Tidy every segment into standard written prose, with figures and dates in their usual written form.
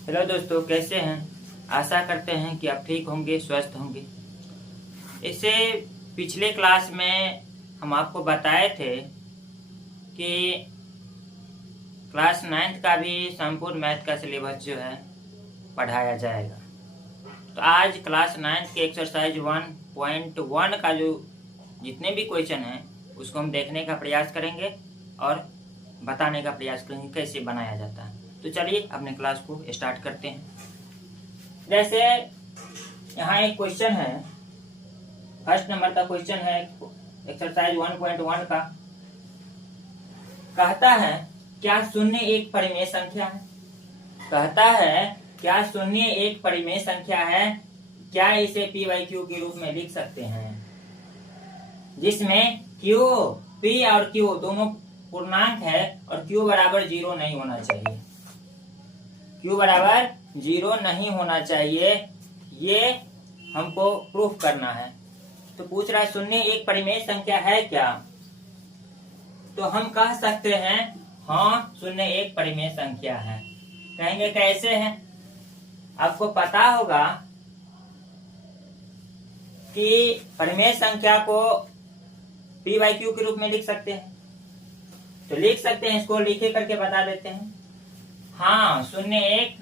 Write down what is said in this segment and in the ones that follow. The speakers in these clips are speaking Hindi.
हेलो दोस्तों, कैसे हैं। आशा करते हैं कि आप ठीक होंगे, स्वस्थ होंगे। इससे पिछले क्लास में हम आपको बताए थे कि क्लास 9th का भी संपूर्ण मैथ का सिलेबस जो है पढ़ाया जाएगा। तो आज क्लास 9th के एक्सरसाइज 1.1 का जो जितने भी क्वेश्चन हैं उसको हम देखने का प्रयास करेंगे और बताने का प्रयास करेंगे कैसे बनाया जाता है। तो चलिए अपने क्लास को स्टार्ट करते हैं। जैसे यहाँ एक क्वेश्चन है, फर्स्ट नंबर का क्वेश्चन है एक्सरसाइज 1.1 का। कहता है क्या शून्य एक परिमेय संख्या है। कहता है क्या शून्य एक परिमेय संख्या है, क्या इसे p बाई क्यू के रूप में लिख सकते हैं, जिसमें q p और q दोनों पूर्णांक है और q बराबर 0 नहीं होना चाहिए। q बराबर 0 नहीं होना चाहिए, ये हमको प्रूफ करना है। तो पूछ रहा है शून्य एक परिमेय संख्या है क्या। तो हम कह सकते हैं हाँ शून्य एक परिमेय संख्या है। कहेंगे कैसे है। आपको पता होगा कि परिमेय संख्या को p बाई क्यू के रूप में लिख सकते हैं। तो लिख सकते हैं, इसको लिखे करके बता देते हैं। हाँ शून्य एक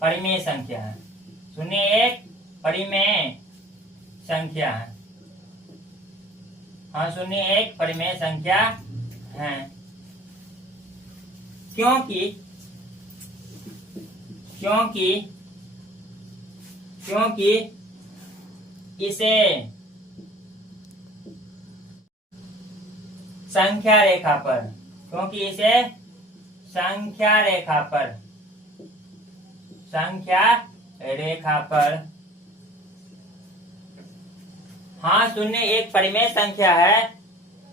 परिमेय संख्या है। शून्य एक परिमेय संख्या है। हाँ शून्य एक परिमेय संख्या है, क्योंकि इसे संख्या रेखा पर हाँ शून्य एक परिमेय संख्या है,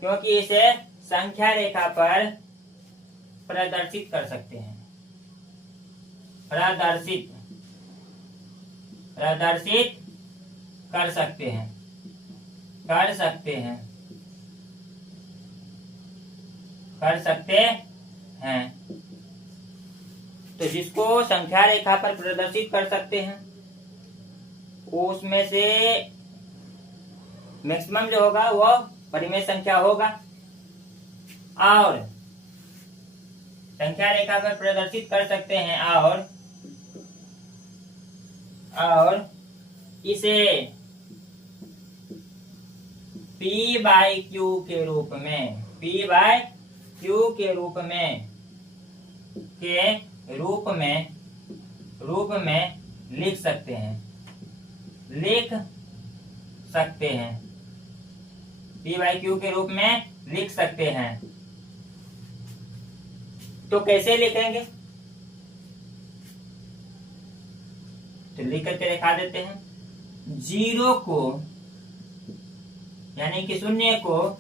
क्योंकि इसे संख्या रेखा पर प्रदर्शित कर सकते हैं। प्रदर्शित कर सकते हैं। तो जिसको संख्या रेखा पर प्रदर्शित कर सकते हैं उसमें से मैक्सिमम जो होगा वो परिमेय संख्या होगा, और संख्या रेखा पर प्रदर्शित कर सकते हैं और इसे p बाई क्यू के रूप में लिख सकते हैं। p बाई क्यू के रूप में लिख सकते हैं। तो कैसे लिखेंगे, तो लिख करके दिखा देते हैं। 0 को यानी कि शून्य को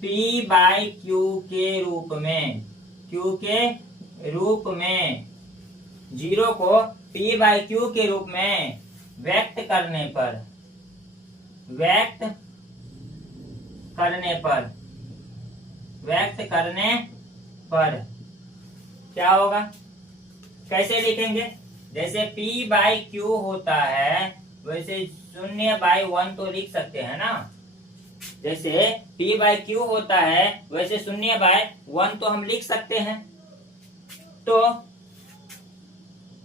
p बाई क्यू के रूप में 0 को p बाई क्यू के रूप में व्यक्त करने पर क्या होगा, कैसे लिखेंगे। जैसे p बाई क्यू होता है वैसे 0 बाई 1 तो लिख सकते हैं ना। जैसे p बाई क्यू होता है वैसे 0 बाई 1 तो हम लिख सकते हैं। तो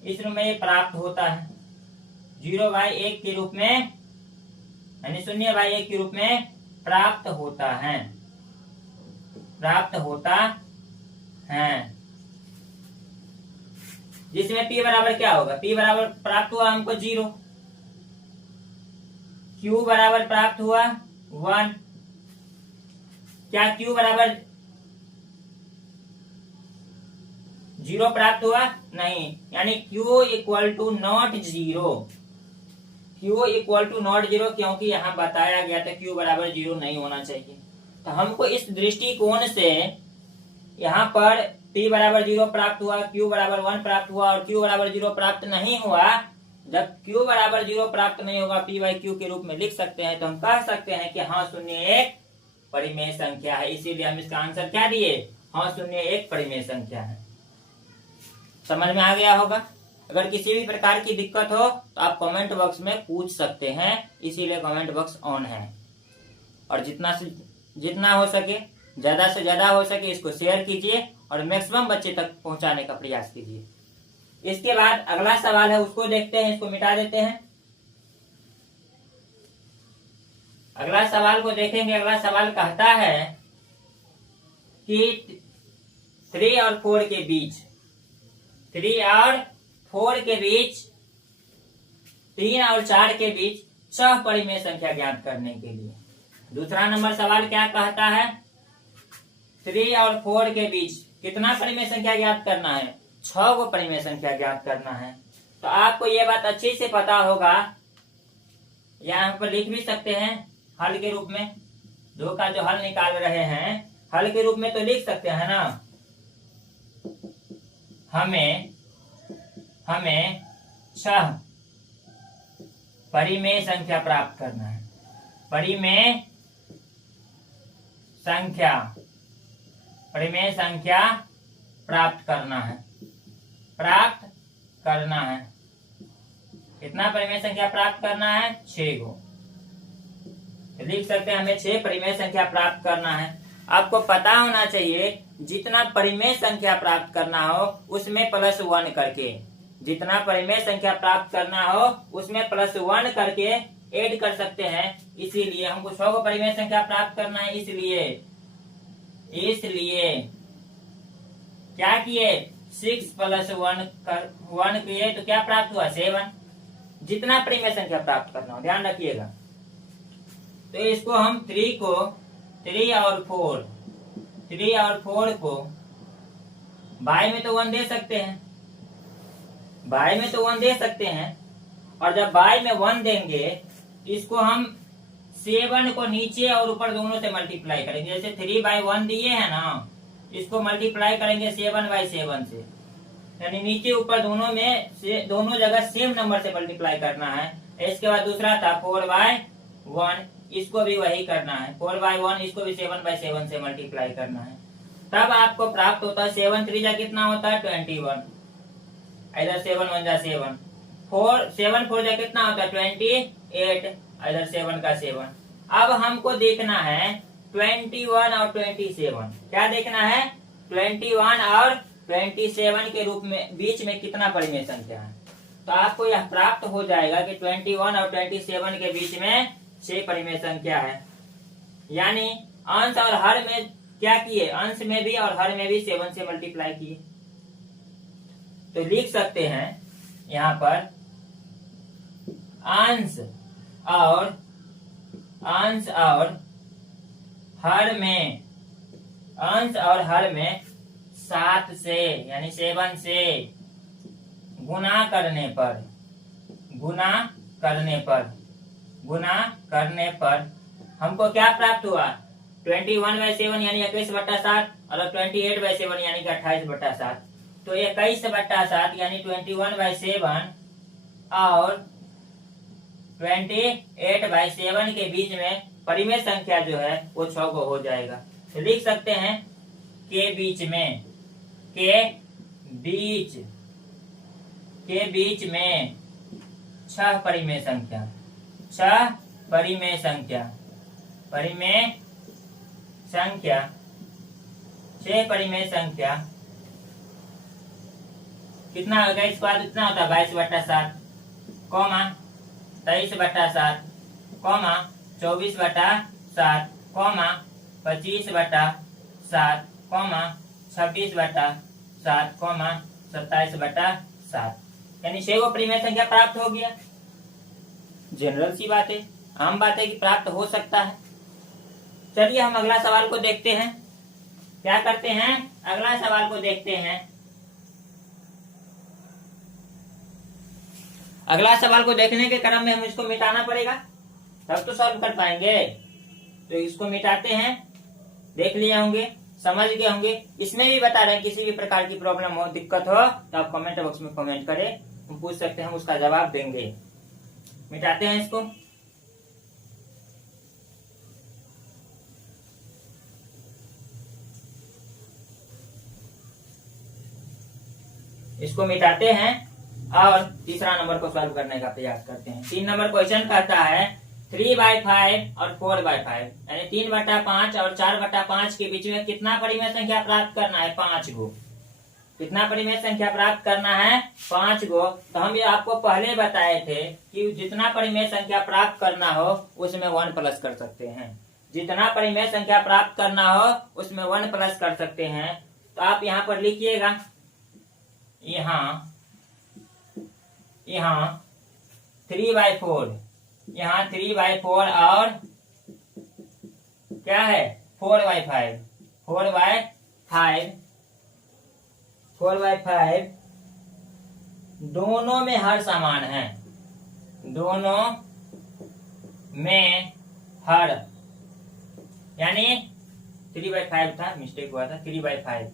इस रूप में ये प्राप्त होता है 0 बाई 1 के रूप में, यानी 0 बाई 1 के रूप में प्राप्त होता है। जिसमें p बराबर क्या होगा, p बराबर प्राप्त हुआ हमको 0, q बराबर प्राप्त हुआ 1। क्या q बराबर 0 प्राप्त हुआ, नहीं, यानी q इक्वल टू नॉट 0, क्योंकि यहाँ बताया गया था q बराबर 0 नहीं होना चाहिए। तो हमको इस दृष्टिकोण से यहाँ पर p बराबर 0 प्राप्त हुआ, q बराबर 1 प्राप्त हुआ और q बराबर 0 प्राप्त नहीं हुआ। जब q बराबर 0 प्राप्त नहीं होगा p बाई क्यू के रूप में लिख सकते हैं। तो हम कह सकते हैं कि हाँ शून्य एक परिमेय संख्या है, इसीलिए हम इसका आंसर क्या दिए, हाँ शून्य एक परिमेय संख्या है। समझ में आ गया होगा। अगर किसी भी प्रकार की दिक्कत हो तो आप कमेंट बॉक्स में पूछ सकते हैं, इसीलिए कमेंट बॉक्स ऑन है। और जितना हो सके, ज्यादा से ज्यादा हो सके इसको शेयर कीजिए और मैक्सिमम बच्चे तक पहुंचाने का प्रयास कीजिए। इसके बाद अगला सवाल है, उसको देखते हैं, इसको मिटा देते हैं। अगला सवाल को देखेंगे। अगला सवाल कहता है कि 3 और 4 के बीच 3 और 4 के बीच 3 और 4 के बीच 6 परिमेय संख्या ज्ञात करने के लिए। दूसरा नंबर सवाल क्या कहता है, 3 और 4 के बीच कितना परिमेय संख्या ज्ञात करना है, 6 को परिमेय संख्या ज्ञात करना है। तो आपको यह बात अच्छे से पता होगा, यहाँ पर लिख भी सकते हैं हल के रूप में। 2 का जो हल निकाल रहे हैं हल के रूप में तो लिख सकते हैं ना। हमें 6 परिमेय संख्या प्राप्त करना है। परिमेय संख्या प्राप्त करना है। कितना परिमेय संख्या प्राप्त करना है, 6 को। लिख सकते हैं हमें 6 परिमेय संख्या प्राप्त करना है। आपको पता होना चाहिए जितना परिमेय संख्या प्राप्त करना हो उसमें +1 करके, जितना परिमेय संख्या प्राप्त करना हो उसमें +1 करके ऐड कर सकते हैं। इसीलिए हमको 6 को परिमेय संख्या प्राप्त करना है। इसलिए क्या किए, 6 + 1 किए तो क्या प्राप्त हुआ, 7। जितना परिमेय संख्या प्राप्त करना हो, ध्यान रखिएगा। तो इसको हम 3 और 4 को बाय में तो 1 दे सकते हैं। और जब बाय में 1 देंगे इसको हम 7 को नीचे और ऊपर दोनों से मल्टीप्लाई करेंगे। जैसे 3/1 दिए है ना, इसको मल्टीप्लाई करेंगे 7/7 से, यानी नीचे ऊपर दोनों जगह सेम नंबर से मल्टीप्लाई करना है। इसके बाद दूसरा था 4/1, इसको भी वही करना है। 4/1 इसको भी 7/7 से मल्टीप्लाई करना है। तब आपको प्राप्त होता है 7 3 जा कितना होता है, 21। इधर 7 1 जा 7, 7 4 जा कितना होता है, 28। इधर 7 का 7। अब हमको देखना है 21 और 27। क्या देखना है, 21 और 27 के रूप में बीच में कितना परिमेय संख्या है। तो आपको यह प्राप्त हो जाएगा कि 21 और 27 के बीच में 6 परिमेय संख्या है। यानी अंश और हर में क्या किए, अंश में भी और हर में भी 7 से मल्टीप्लाई किए। तो लिख सकते हैं यहाँ पर अंश और हर में 7 से यानी 7 से गुना करने पर हमको क्या प्राप्त हुआ, 21/7 यानी 21/7 और 28/7 यानी कि 28/7। तो 21/7 यानी 21/7 और 28/7 के बीच में परिमेय संख्या जो है वो 6 को हो जाएगा। तो लिख सकते हैं के बीच में 6 परिमेय संख्या, 6 परिमेय संख्या 6 परिमेय संख्या कितना होगा, इसके बाद इतना होता है 22/7, 23/7, 24/7, 25/7, 26/7, 27/7, यानी 6 को परिमेय संख्या प्राप्त हो गया। जनरल सी बात है, आम बात है कि प्राप्त हो सकता है। चलिए हम अगला सवाल को देखते हैं। क्या करते हैं, अगला सवाल को देखते हैं। अगला सवाल को देखने के क्रम में हम इसको मिटाना पड़ेगा, तब तो सॉल्व कर पाएंगे। तो इसको मिटाते हैं। देख लिए होंगे, समझ गए होंगे। इसमें भी बता रहे हैं किसी भी प्रकार की प्रॉब्लम हो, दिक्कत हो तो आप कमेंट बॉक्स में कमेंट करें, हम पूछ सकते हैं, हम उसका जवाब देंगे। मिटाते हैं इसको। इसको मिटाते हैं और तीसरा नंबर को सॉल्व करने का प्रयास करते हैं। 3 नंबर क्वेश्चन कहता है 3/5 और 4/5 यानी 3/5 और 4/5 के बीच में कितना परिमेय संख्या प्राप्त करना है? 5 गो। कितना परिमेय संख्या प्राप्त करना है? 5 गो। तो हम ये आपको पहले बताए थे कि जितना परिमेय संख्या प्राप्त करना हो उसमें 1 प्लस कर सकते हैं। जितना परिमेय संख्या प्राप्त करना हो उसमें 1 प्लस कर सकते हैं। तो आप यहाँ पर लिखिएगा, यहाँ 3/4, यहाँ 3/4 और क्या है 4/5, 4/5 दोनों में हर समान है, दोनों में हर, यानी 3/5 था, मिस्टेक हुआ था, 3/5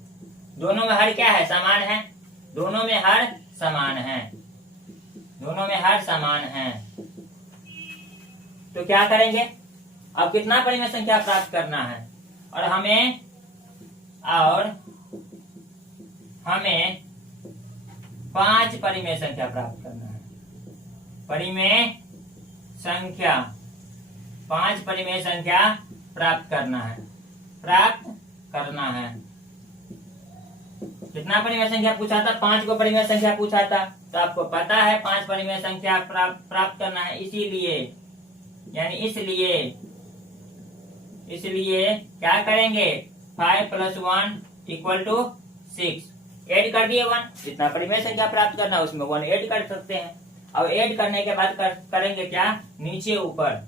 दोनों में हर क्या है? समान है। दोनों में हर समान है, दोनों में हर समान है। तो क्या करेंगे? अब कितना परिमेय संख्या प्राप्त करना है? और हमें 5 परिमेय संख्या प्राप्त करना है। परिमेय संख्या 5 परिमेय संख्या प्राप्त करना है, कितना परिमेय संख्या पूछा था? 5 को परिमेय संख्या पूछा था। तो आपको पता है 5 परिमेय संख्या प्राप्त करना है, इसीलिए यानी इसलिए क्या करेंगे? 5 + 1 = 6। ऐड कर दिए 1। जितना परिमेय संख्या प्राप्त करना है उसमें 1 ऐड कर सकते हैं। अब ऐड करने के बाद करेंगे क्या? नीचे ऊपर,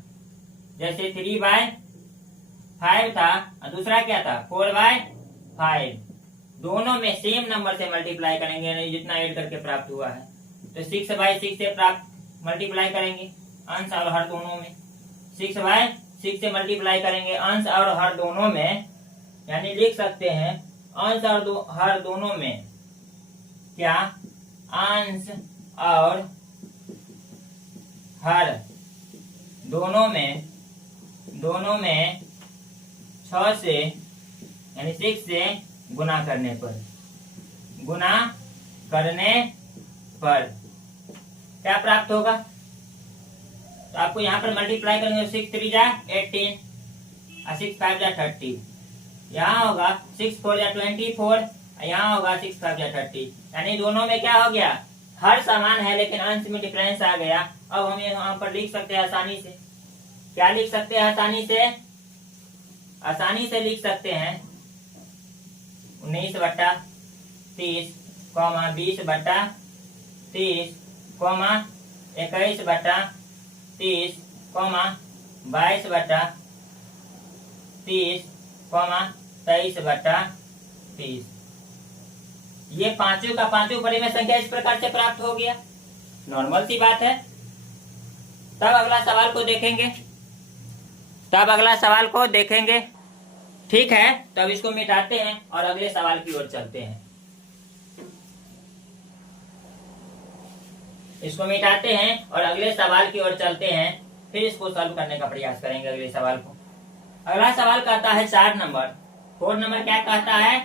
जैसे 3/5 था और दूसरा क्या था? 4/5। दोनों में सेम नंबर से मल्टीप्लाई करेंगे, यानी जितना ऐड करके प्राप्त हुआ है। तो 6/6 से प्राप्त मल्टीप्लाई करेंगे अंश और हर दोनों में। 6/6 से मल्टीप्लाई करेंगे अंश और हर दोनों में, यानी लिख सकते हैं अंश और हर दोनों में क्या? अंश और हर दोनों में 6 से यानी 6 से गुना करने पर क्या प्राप्त होगा? तो आपको यहाँ पर मल्टीप्लाई करेंगे, 6 3 जा 18 और 6 5 जा 30। यहाँ होगा 6 4 जा 24, यहाँ होगा 6 5 जा 30। यानी दोनों में क्या हो गया? हर समान है लेकिन अंश में डिफरेंस आ गया। अब हम यहाँ पर लिख सकते हैं आसानी से। क्या लिख सकते हैं? आसानी से लिख सकते हैं 19/30, 20/30, 21/30, 22/30, 23/30। ये पांचों का पांचों परिमेय संख्या इस प्रकार से प्राप्त हो गया। नॉर्मल सी बात है। तब अगला सवाल को देखेंगे। ठीक है, तो अब इसको मिटाते हैं और अगले सवाल की ओर चलते हैं। इसको मिटाते हैं और अगले सवाल की ओर चलते हैं, फिर इसको सॉल्व करने का प्रयास करेंगे अगले सवाल को। अगला सवाल कहता है 4 नंबर। 4 नंबर क्या कहता है?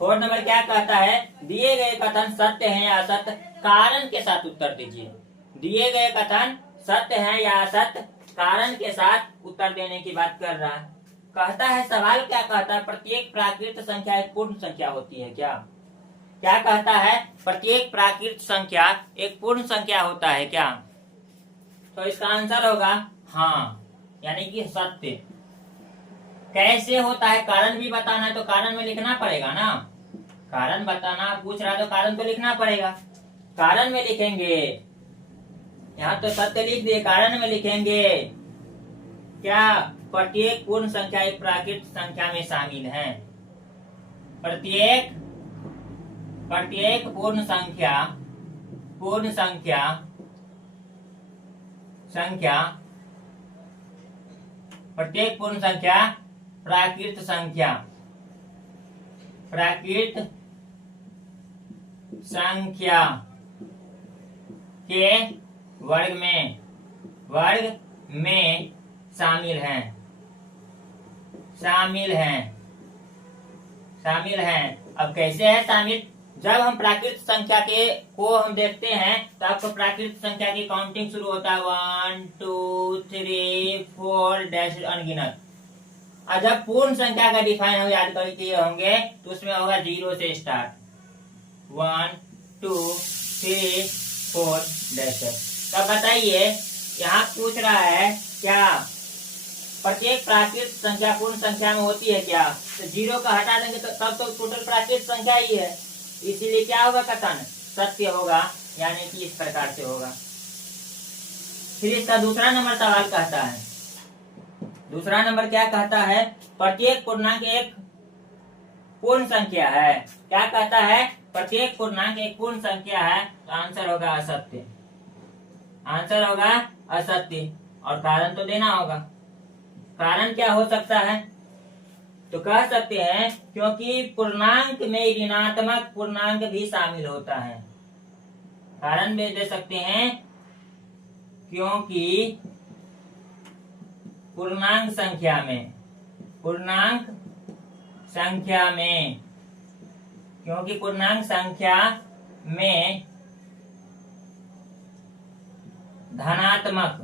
4 नंबर क्या कहता है? दिए गए कथन सत्य है या असत्य, कारण के साथ उत्तर दीजिए। दिए गए कथन सत्य है या असत्य, कारण के साथ उत्तर देने की बात कर रहा है। कहता है, सवाल क्या कहता है? प्रत्येक प्राकृत संख्या एक पूर्ण संख्या होती है क्या? क्या कहता है? प्रत्येक प्राकृत संख्या एक पूर्ण संख्या होता है क्या? तो इसका आंसर होगा हाँ, यानी कि सत्य। कैसे होता है? कारण भी बताना है तो कारण में लिखना पड़ेगा ना। कारण बताना पूछ रहा है तो कारण तो लिखना पड़ेगा। कारण में लिखेंगे, यहाँ तो सत्य लिख दिए, कारण में लिखेंगे क्या? प्रत्येक पूर्ण संख्या एक प्राकृत संख्या में शामिल है। प्रत्येक पूर्ण संख्या प्रत्येक पूर्ण संख्या प्राकृत संख्या के वर्ग में शामिल हैं। अब कैसे है शामिल? जब हम प्राकृत संख्या के को हम देखते हैं तो आपको प्राकृत संख्या की काउंटिंग शुरू होता है 1 2 3 4 डैश अनगिनत। और जब पूर्ण संख्या का डिफाइन हम याद करके होंगे तो उसमें होगा 0 से स्टार्ट 1 2 3 4 डैश। तब बताइए यहाँ पूछ रहा है क्या प्रत्येक प्राकृत संख्या पूर्ण संख्या में होती है क्या? तो 0 का हटा देंगे तो तब तो टोटल प्राकृत संख्या ही है, इसीलिए क्या होगा कथन सत्य होगा, यानी कि इस प्रकार से होगा। फिर इसका दूसरा नंबर सवाल कहता है, दूसरा नंबर क्या कहता है? प्रत्येक पूर्णांक एक पूर्ण संख्या है। क्या कहता है? प्रत्येक पूर्णांक एक पूर्ण संख्या है। तो आंसर होगा असत्य, आंसर होगा असत्य। और कारण तो देना होगा। कारण क्या हो सकता है? तो कह सकते हैं क्योंकि पूर्णांक में ऋणात्मक पूर्णांक भी शामिल होता है। कारण भी दे सकते हैं क्योंकि पूर्णांक संख्या में क्योंकि पूर्णांक संख्या में धनात्मक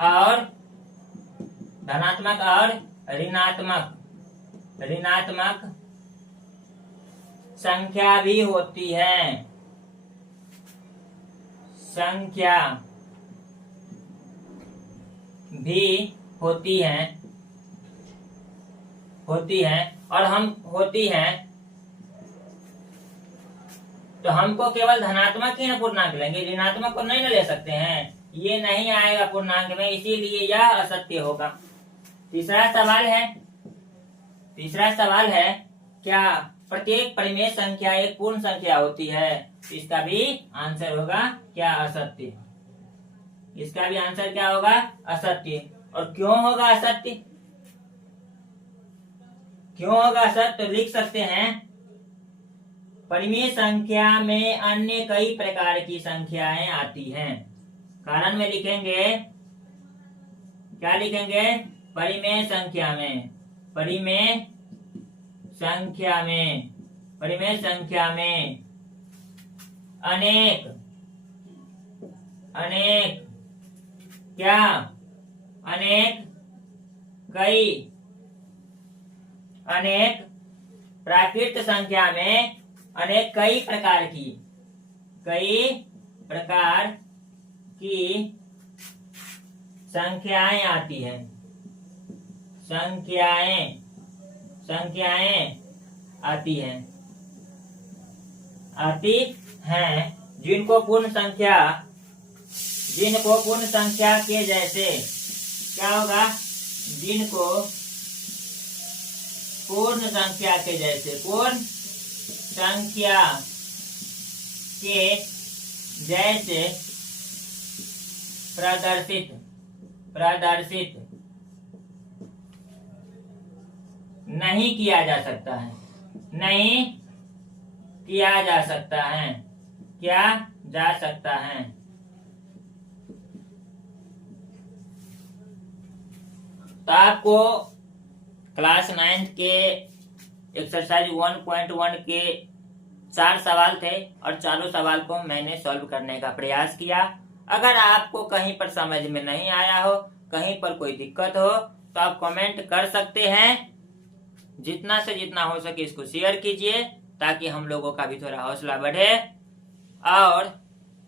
और ऋणात्मक संख्या भी होती है। और हम होती हैं तो हमको केवल धनात्मक ही ना पूर्णांक लेंगे, ऋणात्मक को नहीं ना ले सकते हैं। ये नहीं आएगा पूर्णांक में, इसीलिए यह असत्य होगा। तीसरा सवाल है क्या प्रत्येक परिमेय संख्या एक पूर्ण संख्या होती है? इसका भी आंसर होगा क्या? असत्य। इसका भी आंसर क्या होगा? असत्य। और क्यों होगा असत्य? तो लिख सकते हैं परिमेय संख्या में अन्य कई प्रकार की संख्याएं आती हैं। कारण में लिखेंगे, क्या लिखेंगे? परिमेय संख्या में अनेक प्राकृत संख्या में अनेक कई प्रकार की संख्याएं आती हैं। आती हैं जिनको पूर्ण संख्या के जैसे क्या होगा? जिनको पूर्ण संख्या के जैसे प्रदर्शित नहीं किया जा सकता है। तो आपको क्लास 9 के एक्सरसाइज 1.1 के 4 सवाल थे और चारों सवाल को मैंने सॉल्व करने का प्रयास किया। अगर आपको कहीं पर समझ में नहीं आया हो, कहीं पर कोई दिक्कत हो तो आप कमेंट कर सकते हैं। जितना से जितना हो सके इसको शेयर कीजिए ताकि हम लोगों का भी थोड़ा हौसला बढ़े। और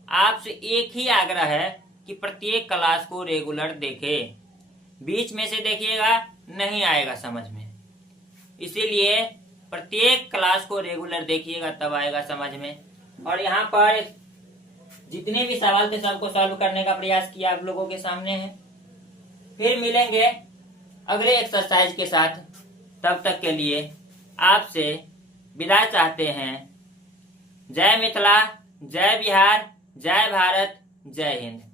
आपसे एक ही आग्रह है कि प्रत्येक क्लास को रेगुलर देखें। बीच में से देखिएगा नहीं आएगा समझ में, इसीलिए प्रत्येक क्लास को रेगुलर देखिएगा तब आएगा समझ में। और यहाँ पर जितने भी सवाल थे सबको सॉल्व करने का प्रयास किया आप लोगों के सामने है। फिर मिलेंगे अगले एक्सरसाइज के साथ, तब तक के लिए आपसे विदा चाहते हैं। जय मिथिला, जय बिहार, जय भारत, जय हिंद।